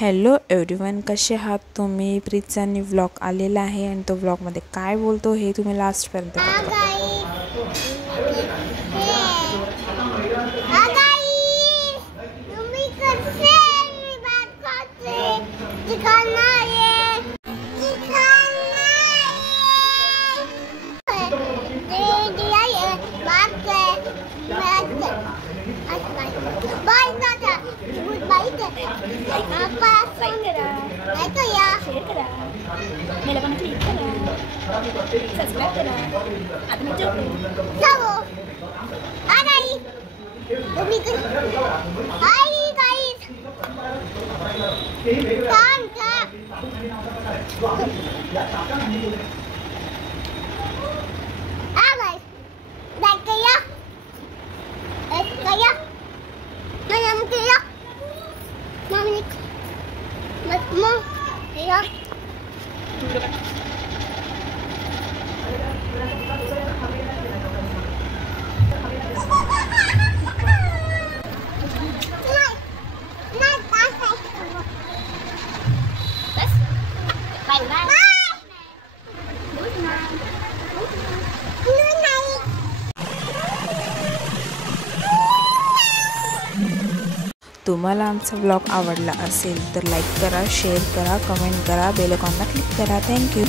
Hello everyone, कसे आहात तुम्ही? प्रीतचा न्यू व्लॉग आलेला आहे आणि तो व्लॉगमध्ये काय बोलतो हे तुम्ही लास्टपर्यंत बघा. लाईक करा, शेअर करा, मेला पण क्लिक करा, सबस्क्राइब करा. आता मी जाऊ. हाय गाइस, काम का लाईक करा, मैंने किया मम्मी मत या तुम्हाला आमचा व्लॉग आवडला असेल तर लाईक करा, शेअर करा, कमेंट करा, बेल आयकॉनला क्लिक करा. थँक्यू.